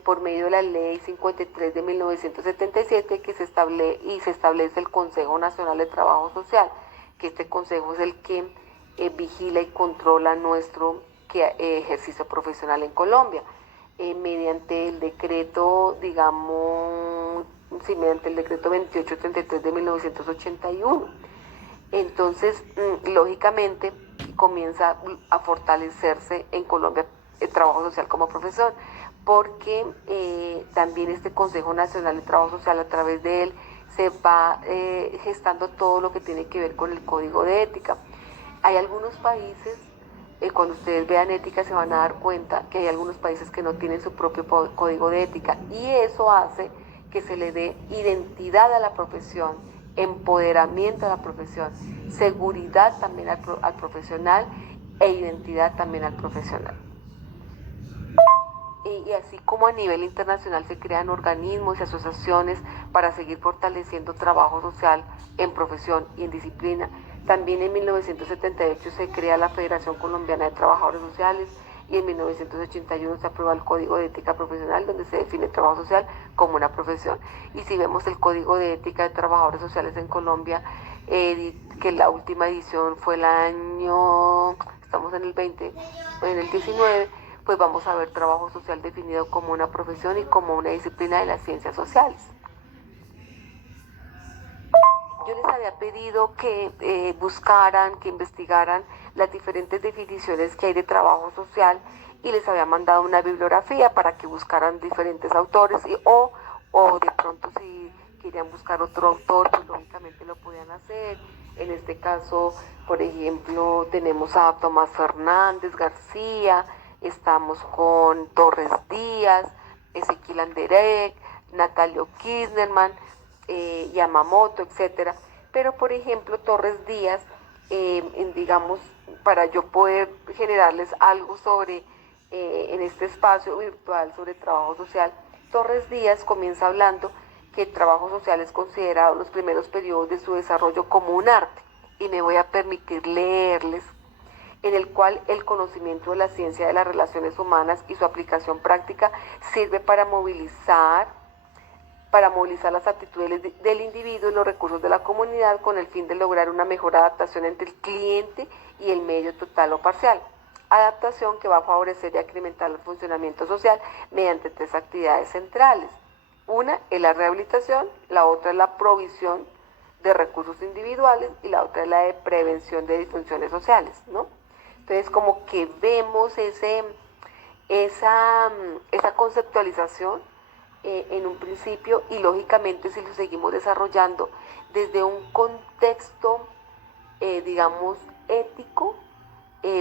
por medio de la Ley 53 de 1977 que se establece el Consejo Nacional de Trabajo Social, que este consejo es el que vigila y controla nuestro ejercicio profesional en Colombia, mediante el decreto, mediante el decreto 2833 de 1981. Entonces, lógicamente, comienza a fortalecerse en Colombia el trabajo social como profesión, porque también este Consejo Nacional de Trabajo Social, a través de él, se va gestando todo lo que tiene que ver con el código de ética. Hay algunos países, cuando ustedes vean ética se van a dar cuenta que hay algunos países que no tienen su propio código de ética, y eso hace que se le dé identidad a la profesión, empoderamiento a la profesión, seguridad también al profesional e identidad también al profesional. Y así como a nivel internacional se crean organismos y asociaciones para seguir fortaleciendo trabajo social en profesión y en disciplina, también en 1978 se crea la Federación Colombiana de Trabajadores Sociales, y en 1981 se aprueba el Código de Ética Profesional, donde se define el trabajo social como una profesión. Y si vemos el Código de Ética de Trabajadores Sociales en Colombia, que la última edición fue el año, estamos en el 20, en el 19, pues vamos a ver trabajo social definido como una profesión y como una disciplina de las ciencias sociales. Yo les había pedido que buscaran, que investigaran las diferentes definiciones que hay de trabajo social y les había mandado una bibliografía para que buscaran diferentes autores o de pronto si querían buscar otro autor, pues lógicamente lo podían hacer. En este caso, por ejemplo, tenemos a Tomás Fernández García, estamos con Torres Díaz, Ezequiel Anderek, Natalio Kirchnerman, Yamamoto, etcétera. Pero, por ejemplo, Torres Díaz, digamos, para yo poder generarles algo sobre, en este espacio virtual sobre trabajo social, Torres Díaz comienza hablando que el trabajo social es considerado en los primeros periodos de su desarrollo como un arte. Y me voy a permitir leerles en el cual el conocimiento de la ciencia de las relaciones humanas y su aplicación práctica sirve para movilizar las aptitudes del individuo y los recursos de la comunidad con el fin de lograr una mejor adaptación entre el cliente y el medio total o parcial. Adaptación que va a favorecer y incrementar el funcionamiento social mediante tres actividades centrales. Una es la rehabilitación, la otra es la provisión de recursos individuales y la otra es la de prevención de disfunciones sociales, ¿no? Entonces, como que vemos esa conceptualización en un principio y lógicamente si lo seguimos desarrollando desde un contexto, digamos, ético,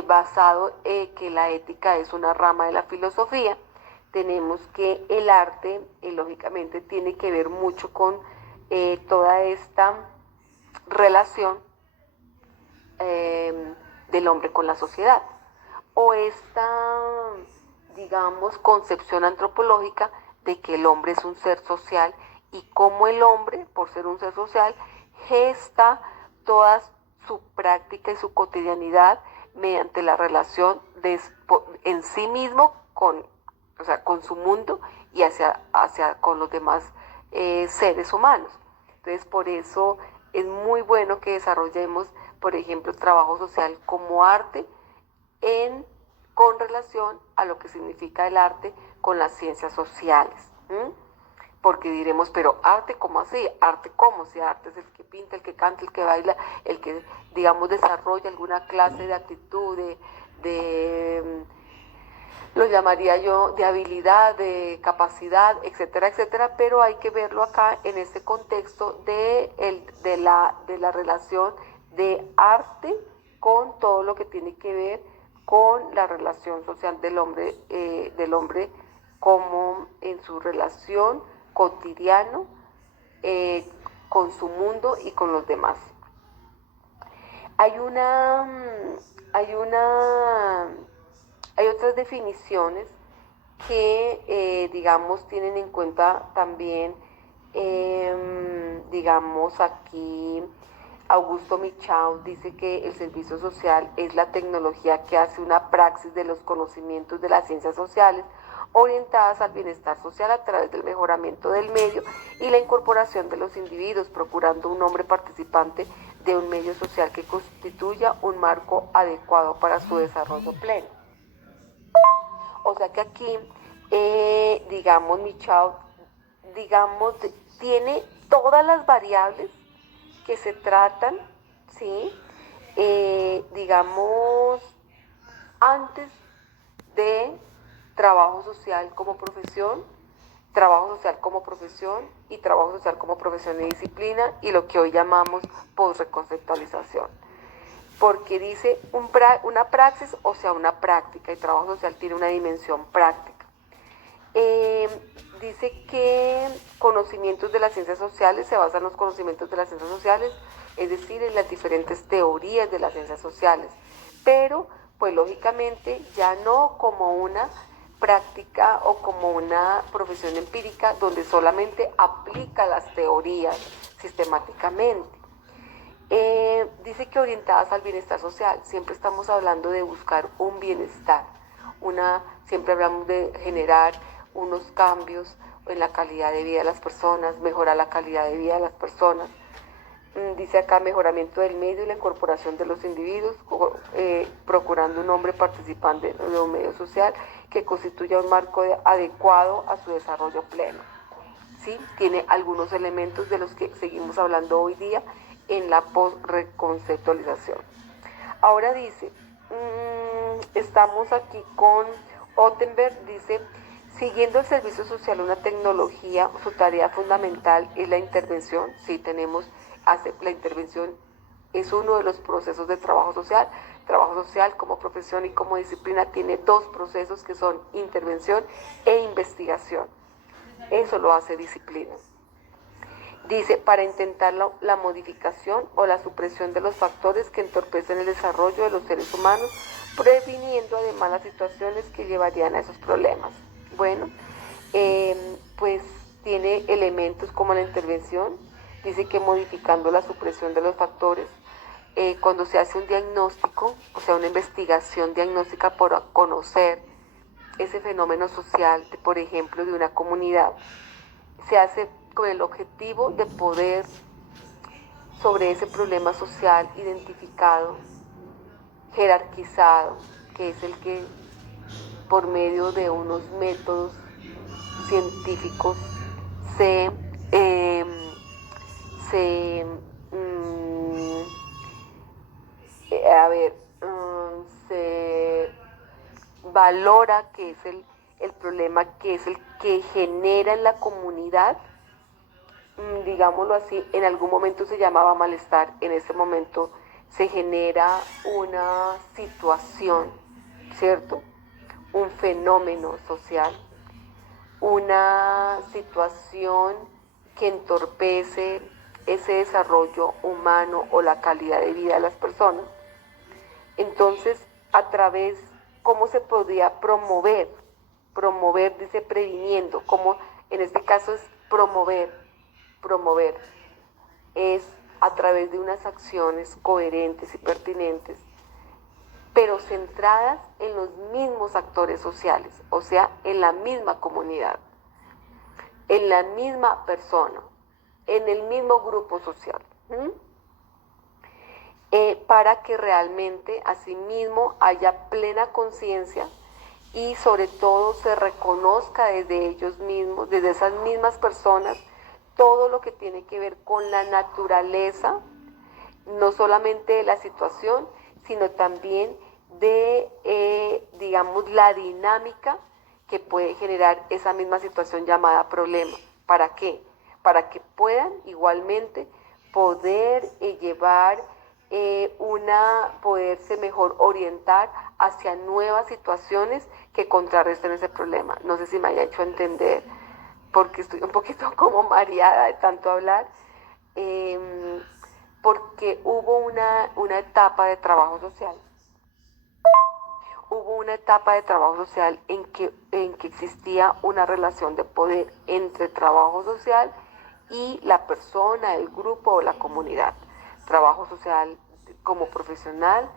basado en que la ética es una rama de la filosofía, tenemos que el arte, lógicamente, tiene que ver mucho con toda esta relación del hombre con la sociedad, o esta, digamos, concepción antropológica de que el hombre es un ser social y cómo el hombre, por ser un ser social, gesta toda su práctica y su cotidianidad mediante la relación en sí mismo con su mundo y hacia con los demás seres humanos. Entonces, por eso es muy bueno que desarrollemos, por ejemplo, trabajo social como arte con relación a lo que significa el arte con las ciencias sociales. Porque diremos, pero arte, ¿cómo así? ¿Arte cómo? Si arte es el que pinta, el que canta, el que baila, el que, digamos, desarrolla alguna clase de actitud, lo llamaría yo de habilidad, de capacidad, etcétera, etcétera, pero hay que verlo acá en este contexto de la relación de arte con todo lo que tiene que ver con la relación social del hombre como en su relación cotidiano con su mundo y con los demás. Hay otras definiciones que, digamos, tienen en cuenta también, digamos, aquí Augusto Michau dice que el servicio social es la tecnología que hace una praxis de los conocimientos de las ciencias sociales orientadas al bienestar social a través del mejoramiento del medio y la incorporación de los individuos, procurando un hombre participante de un medio social que constituya un marco adecuado para su desarrollo pleno. O sea que aquí, digamos, Michau, digamos, tiene todas las variables que se tratan, ¿sí? Digamos, antes de trabajo social como profesión y trabajo social como profesión y disciplina, y lo que hoy llamamos posreconceptualización. Porque dice una praxis, o sea, una práctica, y trabajo social tiene una dimensión práctica. Dice que conocimientos de las ciencias sociales se basan en los conocimientos de las ciencias sociales, es decir, en las diferentes teorías de las ciencias sociales, pero pues lógicamente ya no como una práctica o como una profesión empírica donde solamente aplica las teorías sistemáticamente. Dice que orientadas al bienestar social, siempre estamos hablando de buscar un bienestar, siempre hablamos de generar unos cambios en la calidad de vida de las personas, mejorar la calidad de vida de las personas, Dice acá mejoramiento del medio y la incorporación de los individuos, procurando un hombre participante de un medio social que constituya un marco adecuado a su desarrollo pleno. ¿Sí? Tiene algunos elementos de los que seguimos hablando hoy día en la post-reconceptualización. Ahora dice, estamos aquí con Ottenberg, dice, siguiendo el servicio social, una tecnología, su tarea fundamental es la intervención. Sí, la intervención es uno de los procesos de trabajo social. Trabajo social como profesión y como disciplina tiene dos procesos que son intervención e investigación. Eso lo hace disciplina. Dice, para intentar la modificación o la supresión de los factores que entorpecen el desarrollo de los seres humanos, previniendo además las situaciones que llevarían a esos problemas. Bueno, pues tiene elementos como la intervención. Dice que modificando la supresión de los factores, cuando se hace un diagnóstico, o sea, una investigación diagnóstica por conocer ese fenómeno social, por ejemplo, de una comunidad, se hace con el objetivo de poder, sobre ese problema social identificado, jerarquizado, que es el que por medio de unos métodos científicos se, se a ver, se valora que es el problema, que es el que genera en la comunidad, digámoslo así, en algún momento se llamaba malestar, en este momento se genera una situación, ¿cierto? Un fenómeno social, una situación que entorpece ese desarrollo humano o la calidad de vida de las personas. Entonces, a través, ¿cómo se podría promover? Promover, dice, previniendo, como en este caso es promover, es a través de unas acciones coherentes y pertinentes, pero centradas en los mismos actores sociales, o sea, en la misma comunidad, en la misma persona, en el mismo grupo social. Para que realmente asimismo haya plena conciencia y sobre todo se reconozca desde ellos mismos, desde esas mismas personas, todo lo que tiene que ver con la naturaleza, no solamente de la situación, sino también de, digamos, la dinámica que puede generar esa misma situación llamada problema. ¿Para qué? Para que puedan igualmente poder llevar poderse mejor orientar hacia nuevas situaciones que contrarresten ese problema. No sé si me haya hecho entender, porque estoy un poquito como mareada de tanto hablar, porque hubo una etapa de trabajo social. Hubo una etapa de trabajo social en que existía una relación de poder entre trabajo social y la persona, el grupo o la comunidad. Trabajo social como profesional,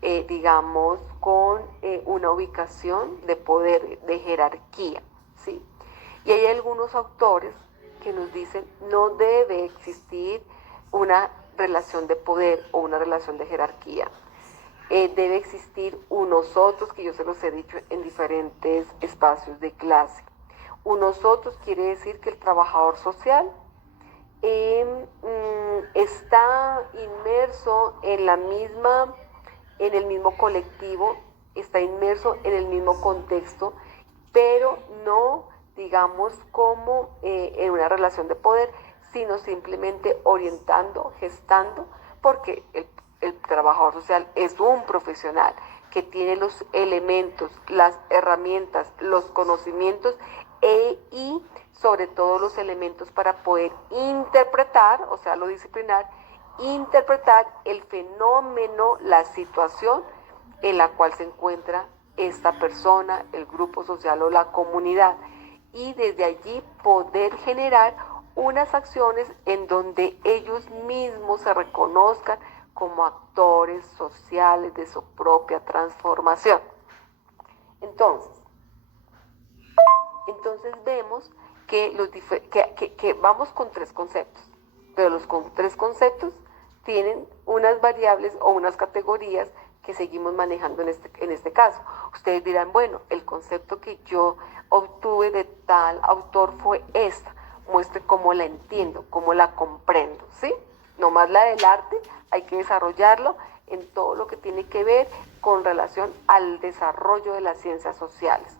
digamos, con una ubicación de poder, de jerarquía, ¿sí? Y hay algunos autores que nos dicen no debe existir una relación de poder o una relación de jerarquía. Debe existir un nosotros, que yo se los he dicho en diferentes espacios de clase. Un nosotros quiere decir que el trabajador social está inmerso en el mismo colectivo, está inmerso en el mismo contexto, pero no, digamos, como en una relación de poder, sino simplemente orientando, gestando, porque el trabajador social es un profesional que tiene los elementos, las herramientas, los conocimientos y sobre todo los elementos para poder interpretar, o sea, lo disciplinar, interpretar el fenómeno, la situación en la cual se encuentra esta persona, el grupo social o la comunidad, y desde allí poder generar unas acciones en donde ellos mismos se reconozcan como actores sociales de su propia transformación. Entonces vemos que vamos con tres conceptos. pero los tres conceptos tienen unas variables o unas categorías que seguimos manejando en este caso. Ustedes dirán, bueno, el concepto que yo obtuve de tal autor fue esta. Muestre cómo la entiendo, cómo la comprendo, ¿sí? Nomás la del arte hay que desarrollarlo en todo lo que tiene que ver con relación al desarrollo de las ciencias sociales.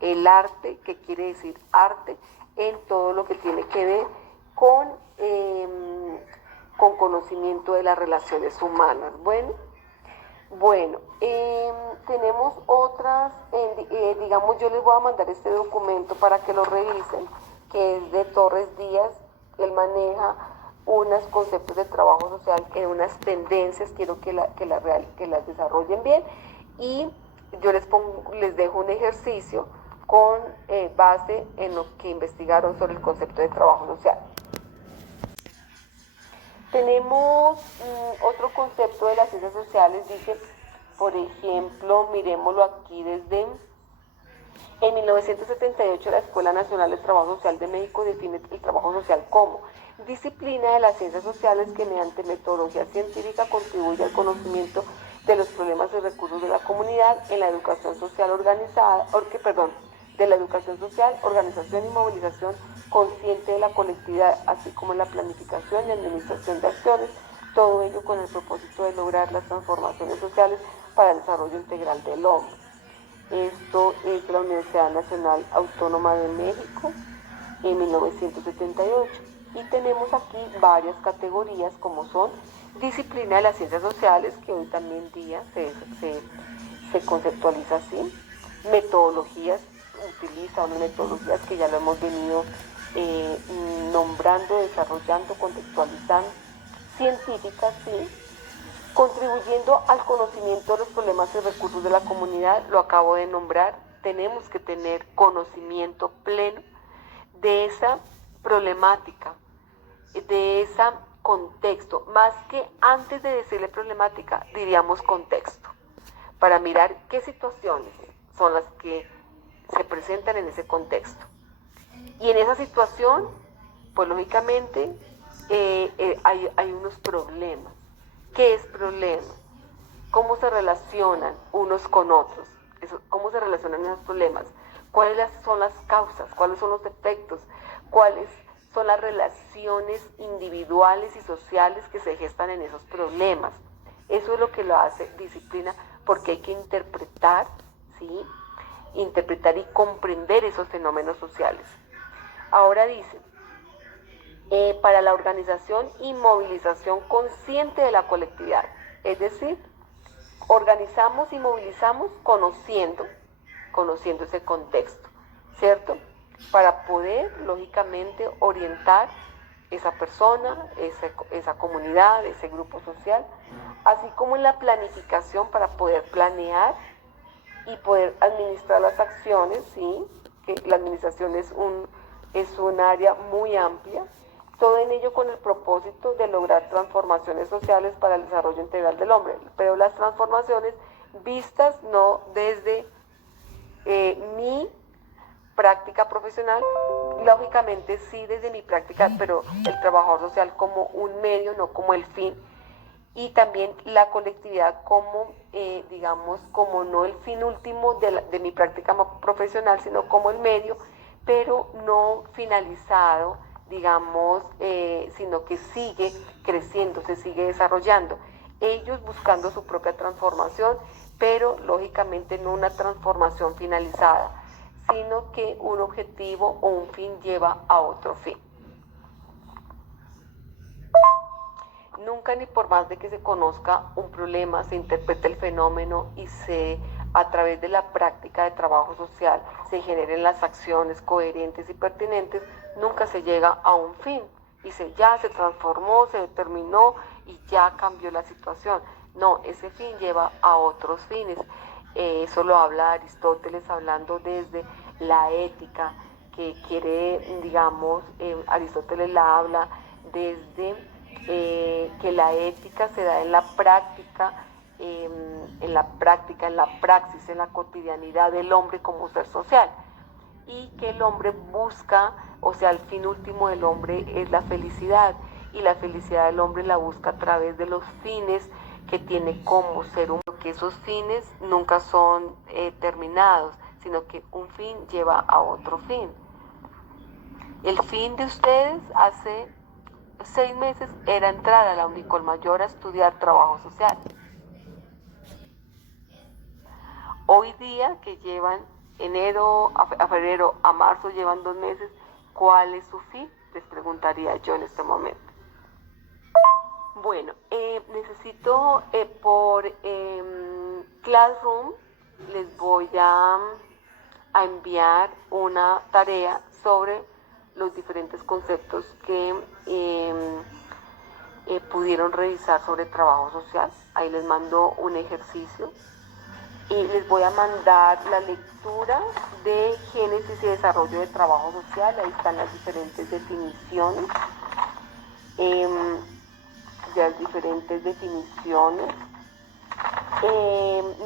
El arte, ¿qué quiere decir arte? En todo lo que tiene que ver con conocimiento de las relaciones humanas. Bueno, tenemos otras, digamos, yo les voy a mandar este documento para que lo revisen, que es de Torres Díaz. Él maneja unos conceptos de trabajo social en unas tendencias, quiero que las desarrollen bien, y yo les dejo un ejercicio con base en lo que investigaron sobre el concepto de trabajo social. Tenemos otro concepto de las ciencias sociales, dice, por ejemplo, miremoslo aquí desde... En 1978 la Escuela Nacional de Trabajo Social de México define el trabajo social como disciplina de las ciencias sociales que mediante metodología científica contribuye al conocimiento de los problemas y recursos de la comunidad en la educación social de la educación social, organización y movilización consciente de la colectividad, así como en la planificación y administración de acciones, todo ello con el propósito de lograr las transformaciones sociales para el desarrollo integral del hombre. Esto es de la Universidad Nacional Autónoma de México en 1978. Y tenemos aquí varias categorías como son disciplina de las ciencias sociales, que hoy también día se conceptualiza así, metodologías, utiliza unas metodologías que ya lo hemos venido nombrando, desarrollando, contextualizando, científicas, sí, contribuyendo al conocimiento de los problemas y recursos de la comunidad, lo acabo de nombrar. Tenemos que tener conocimiento pleno de esa problemática, de ese contexto, más que antes de decirle problemática, diríamos contexto, para mirar qué situaciones son las que se presentan en ese contexto. Y en esa situación, pues lógicamente hay unos problemas. ¿Qué es problema? ¿Cómo se relacionan unos con otros? ¿Cómo se relacionan esos problemas? ¿Cuáles son las causas? ¿Cuáles son los efectos? ¿Cuáles son las relaciones individuales y sociales que se gestan en esos problemas? Eso es lo que lo hace disciplina, porque hay que interpretar, ¿sí? Interpretar y comprender esos fenómenos sociales. Ahora dice, para la organización y movilización consciente de la colectividad. Es decir, organizamos y movilizamos conociendo ese contexto, ¿cierto? Para poder, lógicamente, orientar esa persona, esa comunidad, ese grupo social, así como en la planificación para poder planear y poder administrar las acciones, ¿sí? Que la administración es un área muy amplia, todo en ello con el propósito de lograr transformaciones sociales para el desarrollo integral del hombre, pero las transformaciones vistas no desde mi práctica profesional, lógicamente sí desde mi práctica, pero el trabajador social como un medio, no como el fin, y también la colectividad como, digamos, como no el fin último de mi práctica profesional, sino como el medio, pero no finalizado, digamos, sino que sigue creciendo, se sigue desarrollando. Ellos buscando su propia transformación, pero lógicamente no una transformación finalizada, sino que un objetivo o un fin lleva a otro fin. Nunca, ni por más de que se conozca un problema, se interprete el fenómeno y a través de la práctica de trabajo social se generen las acciones coherentes y pertinentes, nunca se llega a un fin y ya se transformó, se determinó y ya cambió la situación. No, ese fin lleva a otros fines. Eso lo habla Aristóteles, hablando desde la ética, que quiere, digamos, Aristóteles la habla desde que la ética se da en la práctica, en la praxis, en la cotidianidad del hombre como ser social, y que el hombre busca, o sea, el fin último del hombre es la felicidad, y la felicidad del hombre la busca a través de los fines que tiene como ser humano, que esos fines nunca son terminados, sino que un fin lleva a otro fin. El fin de ustedes hace 6 meses era entrar a la Unicol Mayor a estudiar trabajo social. Hoy día que llevan enero a febrero a marzo, llevan 2 meses, ¿cuál es su fin? Les preguntaría yo en este momento. Bueno, necesito por Classroom, les voy a enviar una tarea sobre los diferentes conceptos que pudieron revisar sobre trabajo social. Ahí les mando un ejercicio y les voy a mandar la lectura de Génesis y Desarrollo de Trabajo Social. Ahí están las diferentes definiciones. Las diferentes definiciones.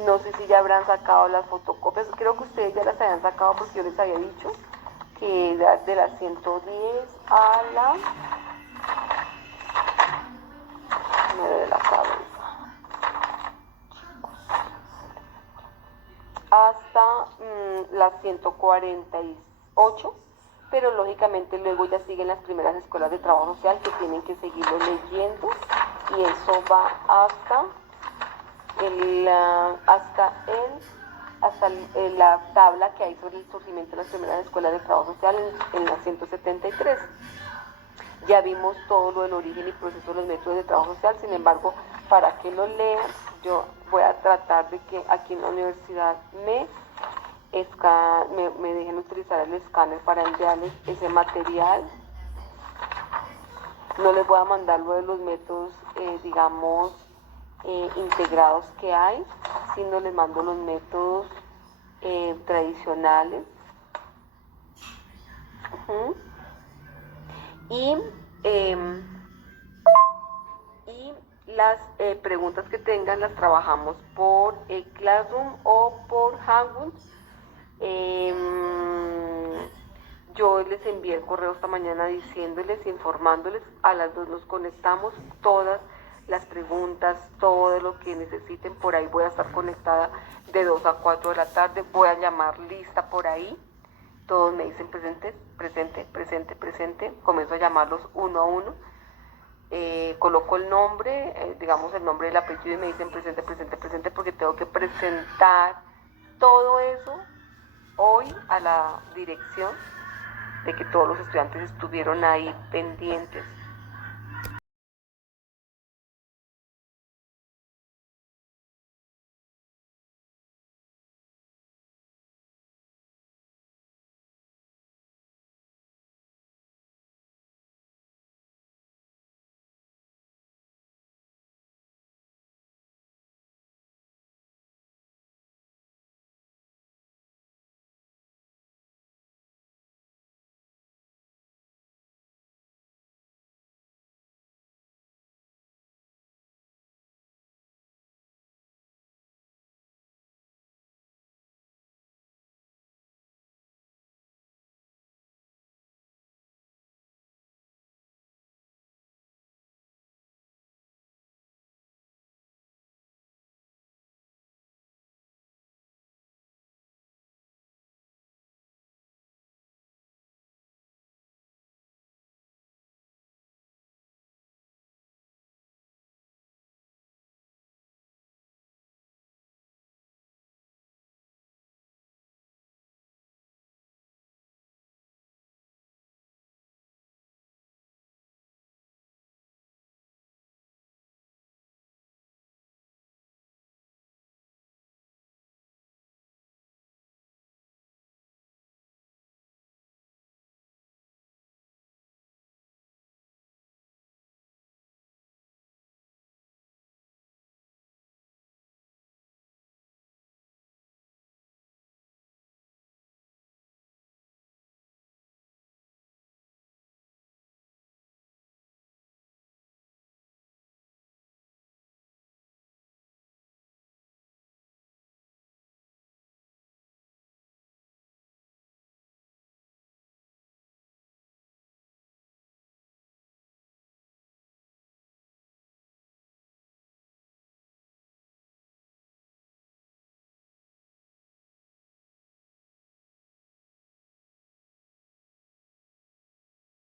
No sé si ya habrán sacado las fotocopias. Creo que ustedes ya las habían sacado porque yo les había dicho que era de la 110 a la 9 de la cabeza hasta la 148, pero lógicamente luego ya siguen las primeras escuelas de trabajo social que tienen que seguirlo leyendo, y eso va hasta la tabla que hay sobre el surgimiento de las primeras escuelas de trabajo social en la 173. Ya vimos todo lo del origen y proceso de los métodos de trabajo social. Sin embargo, para que lo lean, yo voy a tratar de que aquí en la universidad me dejen utilizar el escáner para enviarles ese material. No les voy a mandar lo de los métodos, integrados que hay, sino les mando los métodos tradicionales. Y las preguntas que tengan las trabajamos por Classroom o por Hangout. Yo les envié el correo esta mañana diciéndoles, informándoles, a las 2 nos conectamos, todas las preguntas, todo lo que necesiten. Por ahí voy a estar conectada de 2 a 4 de la tarde, voy a llamar lista por ahí. Todos me dicen presente, presente, presente, presente. Comienzo a llamarlos uno a uno. Coloco el nombre, el nombre del apellido, y me dicen presente, presente, presente, porque tengo que presentar todo eso hoy a la dirección, de que todos los estudiantes estuvieron ahí pendientes